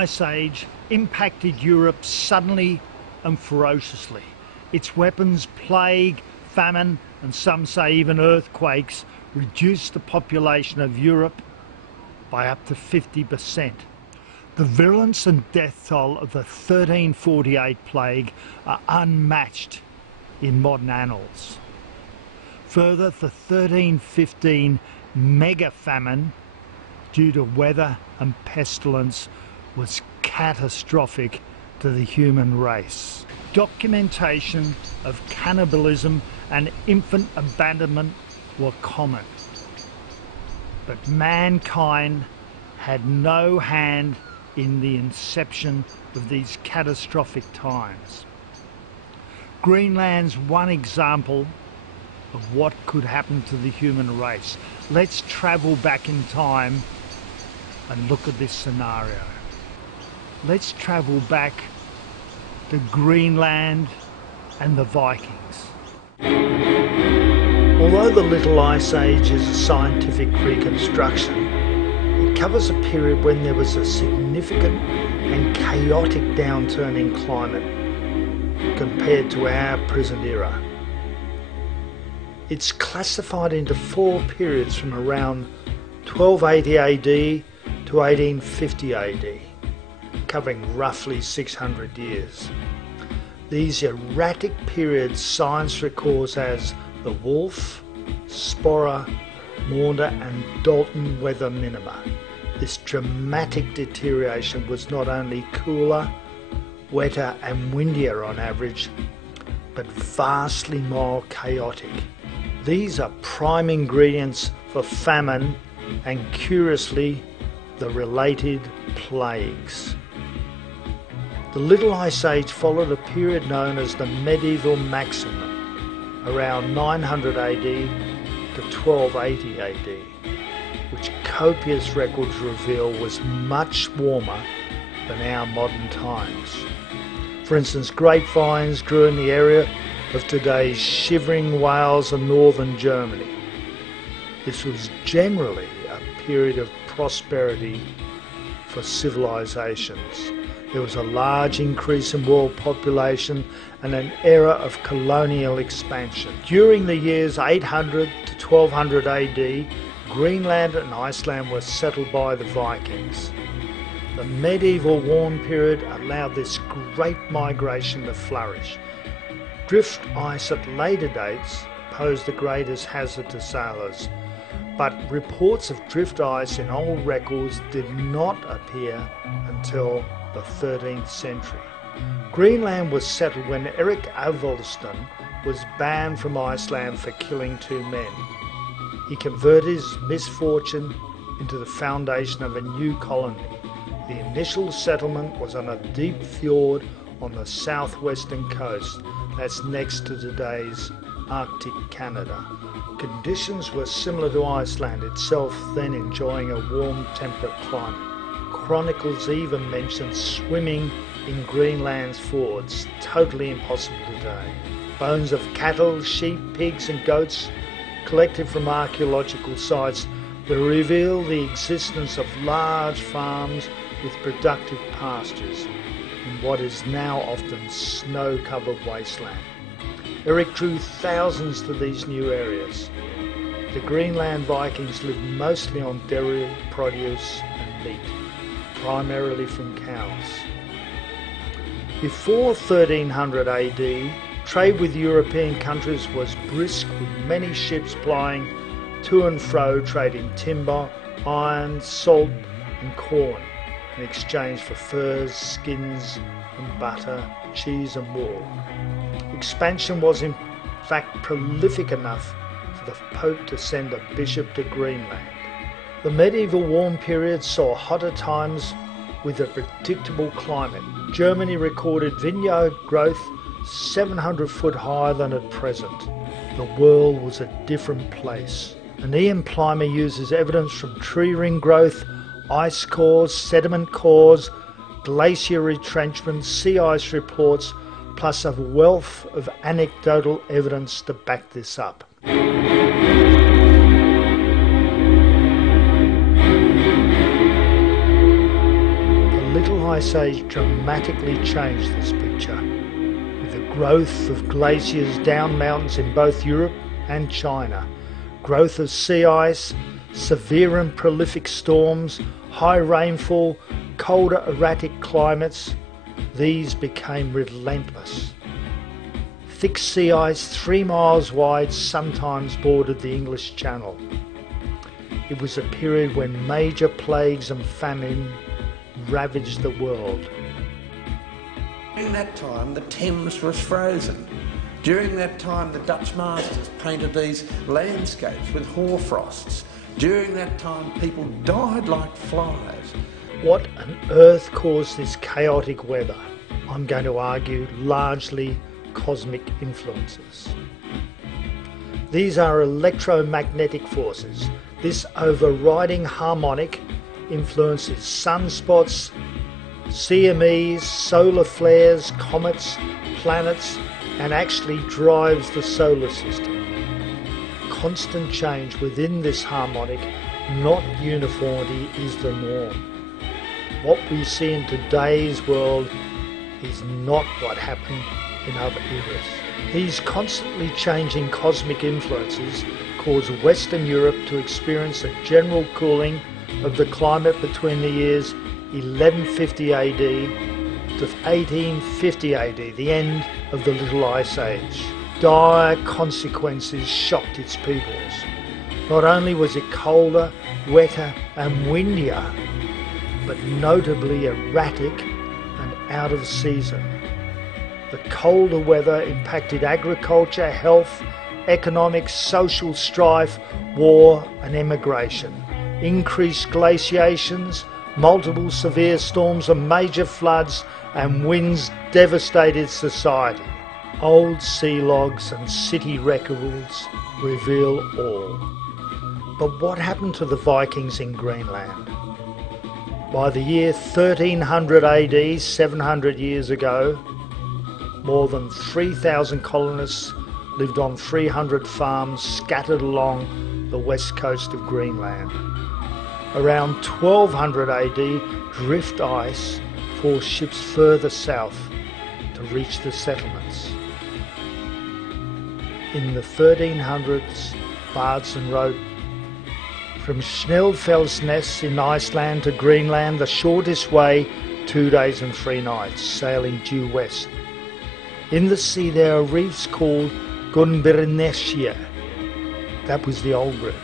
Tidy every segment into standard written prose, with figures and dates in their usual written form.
Ice Age impacted Europe suddenly and ferociously. Its weapons, plague, famine, and some say even earthquakes, reduced the population of Europe by up to 50%. The virulence and death toll of the 1348 plague are unmatched in modern annals. Further, the 1315 mega famine due to weather and pestilence was catastrophic to the human race. Documentation of cannibalism and infant abandonment were common, but mankind had no hand in the inception of these catastrophic times. Greenland's one example of what could happen to the human race. Let's travel back in time and look at this scenario. Let's travel back to Greenland and the Vikings. Although the Little Ice Age is a scientific reconstruction, it covers a period when there was a significant and chaotic downturn in climate compared to our present era. It's classified into 4 periods from around 1280 AD to 1850 AD, covering roughly 600 years. These erratic periods science records as the Wolf, Sporra, Maunder and Dalton weather minima. This dramatic deterioration was not only cooler, wetter and windier on average, but vastly more chaotic. These are prime ingredients for famine and, curiously, the related plagues. The Little Ice Age followed a period known as the Medieval Maximum, around 900 AD to 1280 AD, which copious records reveal was much warmer than our modern times. For instance, grapevines grew in the area of today's shivering Wales and northern Germany. This was generally a period of prosperity for civilizations. There was a large increase in world population and an era of colonial expansion. During the years 800 to 1200 AD, Greenland and Iceland were settled by the Vikings. The medieval warm period allowed this great migration to flourish. Drift ice at later dates posed the greatest hazard to sailors, but reports of drift ice in old records did not appear until the 13th century. Greenland was settled when Erik Avildsen was banned from Iceland for killing 2 men. He converted his misfortune into the foundation of a new colony. The initial settlement was on a deep fjord on the southwestern coast, that's next to today's Arctic Canada. Conditions were similar to Iceland itself, then enjoying a warm temperate climate. Chronicles even mention swimming in Greenland's fjords, totally impossible today. Bones of cattle, sheep, pigs and goats collected from archaeological sites reveal the existence of large farms with productive pastures in what is now often snow-covered wasteland. Erik drew thousands to these new areas. The Greenland Vikings lived mostly on dairy produce and meat, primarily from cows. Before 1300 AD, trade with European countries was brisk, with many ships plying to and fro trading timber, iron, salt and corn in exchange for furs, skins and butter, cheese and wool. Expansion was in fact prolific enough for the Pope to send a bishop to Greenland. The medieval warm period saw hotter times with a predictable climate. Germany recorded vineyard growth 700 foot higher than at present. The world was a different place. And Ian Plimer uses evidence from tree ring growth, ice cores, sediment cores, glacier retrenchment, sea ice reports, plus a wealth of anecdotal evidence to back this up. The Little Ice Age dramatically changed this picture, with the growth of glaciers down mountains in both Europe and China, growth of sea ice, severe and prolific storms, high rainfall, colder erratic climates. These became relentless. Thick sea ice 3 miles wide sometimes bordered the English Channel. It was a period when major plagues and famine ravaged the world. During that time, the Thames was frozen. During that time, the Dutch masters painted these landscapes with hoarfrosts. During that time, people died like flies. What on earth caused this chaotic weather? I'm going to argue largely cosmic influences. These are electromagnetic forces. This overriding harmonic influences sunspots, CMEs, solar flares, comets, planets, and actually drives the solar system. Constant change within this harmonic, not uniformity, is the norm. What we see in today's world is not what happened in other eras. These constantly changing cosmic influences caused Western Europe to experience a general cooling of the climate between the years 1150 AD to 1850 AD, the end of the Little Ice Age. Dire consequences shocked its peoples. Not only was it colder, wetter and windier, but notably erratic and out of season. The colder weather impacted agriculture, health, economics, social strife, war and emigration. Increased glaciations, multiple severe storms and major floods and winds devastated society. Old sea logs and city records reveal all. But what happened to the Vikings in Greenland? By the year 1300 AD, 700 years ago, more than 3,000 colonists lived on 300 farms scattered along the west coast of Greenland. Around 1200 AD, drift ice forced ships further south to reach the settlements. In the 1300s, Baardsen wrote, "From Snæfellsnes in Iceland to Greenland, the shortest way, 2 days and 3 nights, sailing due west. In the sea there are reefs called Gunnbjørnnesja." That was the old route.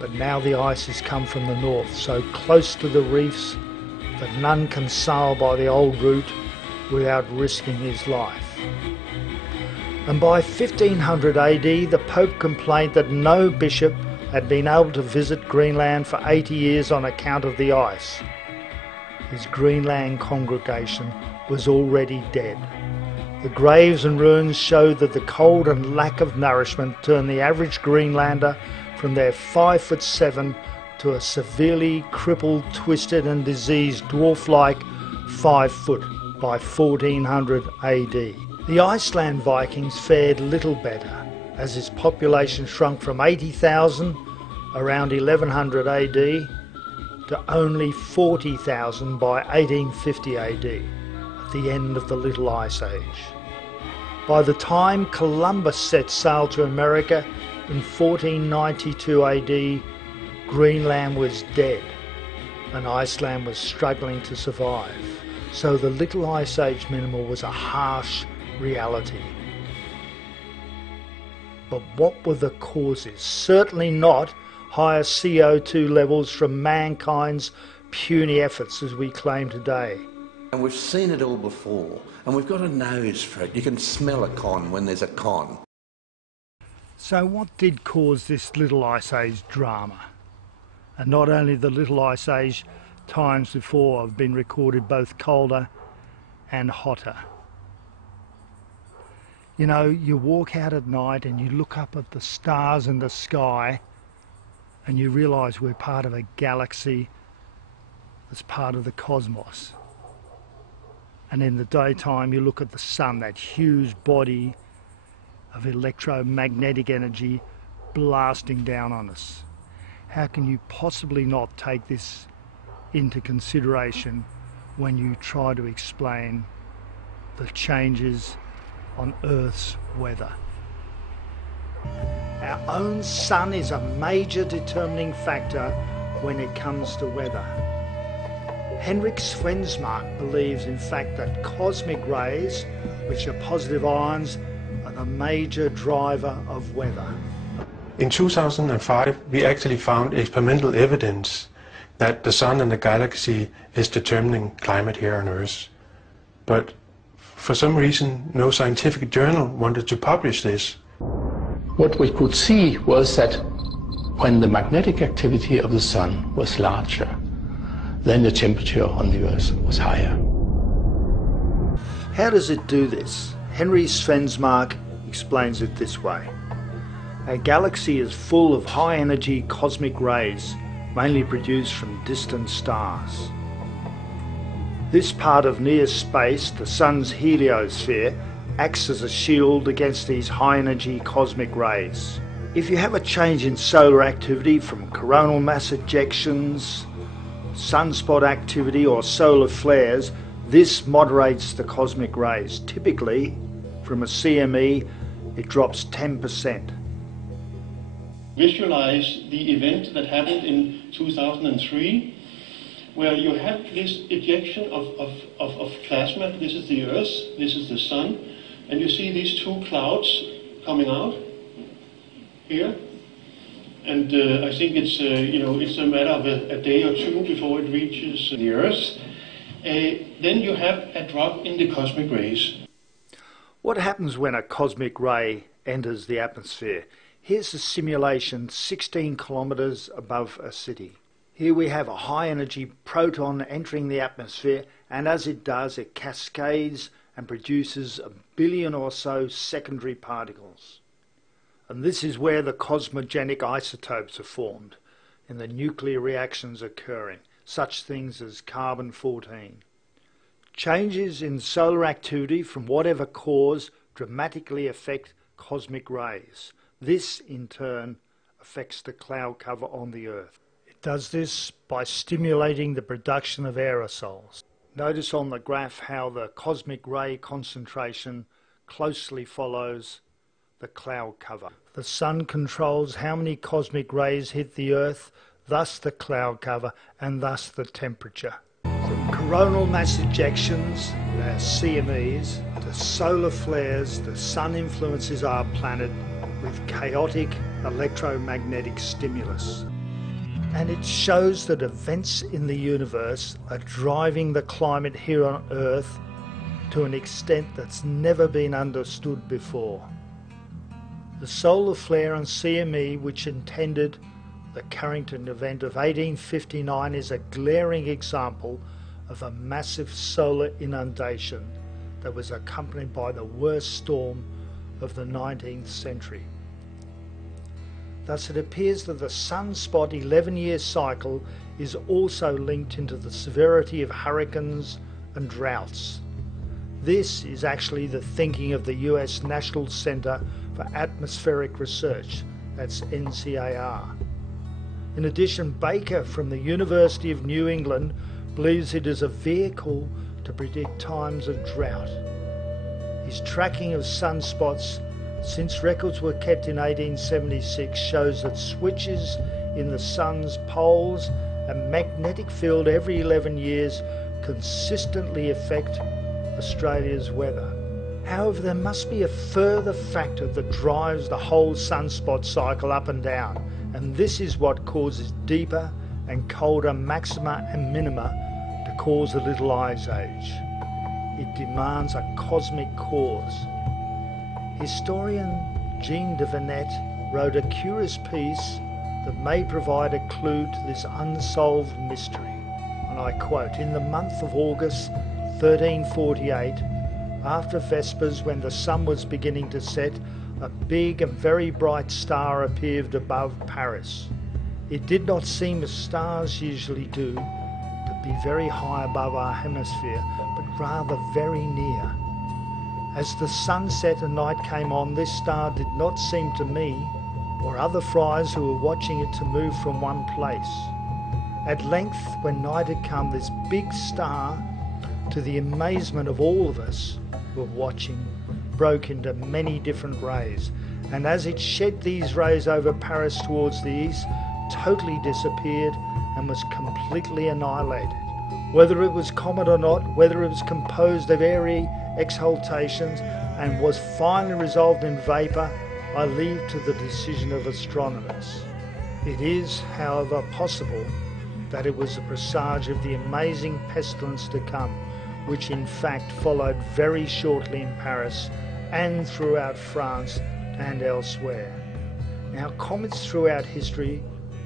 But now the ice has come from the north, so close to the reefs that none can sail by the old route without risking his life. And by 1500 AD, the Pope complained that no bishop had been able to visit Greenland for 80 years on account of the ice. His Greenland congregation was already dead. The graves and ruins showed that the cold and lack of nourishment turned the average Greenlander from their 5'7" to a severely crippled, twisted and diseased dwarf-like 5 foot by 1400 AD. The Iceland Vikings fared little better, as is population shrunk from 80,000 around 1100 AD to only 40,000 by 1850 AD, at the end of the Little Ice Age. By the time Columbus set sail to America in 1492 AD, Greenland was dead and Iceland was struggling to survive. So the Little Ice Age minimal was a harsh reality. But what were the causes? Certainly not higher CO2 levels from mankind's puny efforts as we claim today. And we've seen it all before, and we've got a nose for it. You can smell a con when there's a con. So what did cause this Little Ice Age drama? And not only the Little Ice Age, times before have been recorded both colder and hotter. You know, you walk out at night and you look up at the stars in the sky and you realise we're part of a galaxy that's part of the cosmos. And in the daytime you look at the sun, that huge body of electromagnetic energy blasting down on us. How can you possibly not take this into consideration when you try to explain the changes on Earth's weather. Our own sun is a major determining factor when it comes to weather. Henrik Svensmark believes in fact that cosmic rays, which are positive ions, are the major driver of weather. In 2005 we actually found experimental evidence that the Sun and the galaxy is determining climate here on Earth. But for some reason no scientific journal wanted to publish this. What we could see was that when the magnetic activity of the Sun was larger, then the temperature on the Earth was higher. How does it do this? Henry Svensmark explains it this way. Our galaxy is full of high-energy cosmic rays, mainly produced from distant stars. This part of near space, the Sun's heliosphere, acts as a shield against these high-energy cosmic rays. If you have a change in solar activity from coronal mass ejections, sunspot activity or solar flares, this moderates the cosmic rays. Typically, from a CME, it drops 10%. Visualize the event that happened in 2003, where you had this ejection of plasma. This is the Earth, this is the Sun, and you see these two clouds coming out here. And I think it's it's a matter of a day or two before it reaches the Earth. Then you have a drop in the cosmic rays. What happens when a cosmic ray enters the atmosphere? Here's a simulation 16 kilometers above a city. Here we have a high energy proton entering the atmosphere, and as it does, it cascades and produces 1 billion or so secondary particles. And this is where the cosmogenic isotopes are formed, in the nuclear reactions occurring, such things as carbon-14. Changes in solar activity from whatever cause dramatically affect cosmic rays. This, in turn, affects the cloud cover on the Earth. It does this by stimulating the production of aerosols. Notice on the graph how the cosmic ray concentration closely follows the cloud cover. The Sun controls how many cosmic rays hit the Earth, thus the cloud cover, and thus the temperature. From coronal mass ejections, CMEs, to solar flares, the Sun influences our planet with chaotic electromagnetic stimulus. And it shows that events in the universe are driving the climate here on Earth to an extent that's never been understood before. The solar flare on CME, which intended the Carrington event of 1859, is a glaring example of a massive solar inundation that was accompanied by the worst storm of the 19th century. Thus it appears that the sunspot 11-year cycle is also linked into the severity of hurricanes and droughts. This is actually the thinking of the US National Center for Atmospheric Research, that's NCAR. In addition, Baker from the University of New England believes it is a vehicle to predict times of drought. His tracking of sunspots since records were kept in 1876 shows that switches in the sun's poles and magnetic field every 11 years consistently affect Australia's weather. However, there must be a further factor that drives the whole sunspot cycle up and down, and this is what causes deeper and colder maxima and minima to cause a little ice age. It demands a cosmic cause. Historian Jean de Venette wrote a curious piece that may provide a clue to this unsolved mystery. And I quote, "In the month of August 1348, after Vespers, when the sun was beginning to set, a big and very bright star appeared above Paris. It did not seem, as stars usually do, to be very high above our hemisphere, but rather very near. As the sun set and night came on, this star did not seem to me, or other friars who were watching it, to move from one place. At length, when night had come, this big star to the amazement of all of us who were watching, broke into many different rays, and as it shed these rays over Paris towards the east, totally disappeared and was completely annihilated. Whether it was comet or not, whether it was composed of airy exhalations and was finally resolved in vapour, I leave to the decision of astronomers. It is, however, possible that it was a presage of the amazing pestilence to come, which in fact followed very shortly in Paris and throughout France and elsewhere. Now, comets throughout history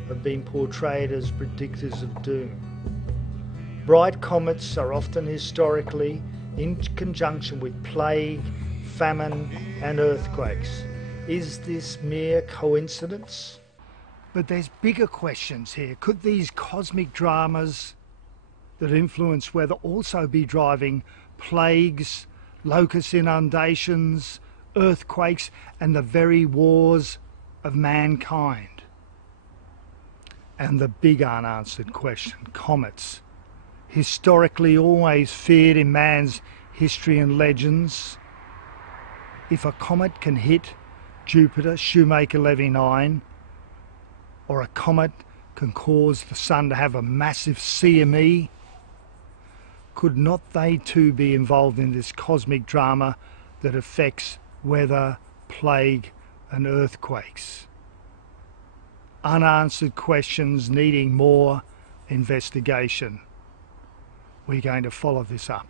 have been portrayed as predictors of doom. Bright comets are often historically in conjunction with plague, famine and earthquakes. Is this mere coincidence? But there's bigger questions here. Could these cosmic dramas that influence weather also be driving plagues, locust inundations, earthquakes and the very wars of mankind? And the big unanswered question, comets, historically always feared in man's history and legends. If a comet can hit Jupiter, Shoemaker Levy 9, or a comet can cause the sun to have a massive CME, could not they too be involved in this cosmic drama that affects weather, plague and earthquakes? Unanswered questions needing more investigation. We're going to follow this up.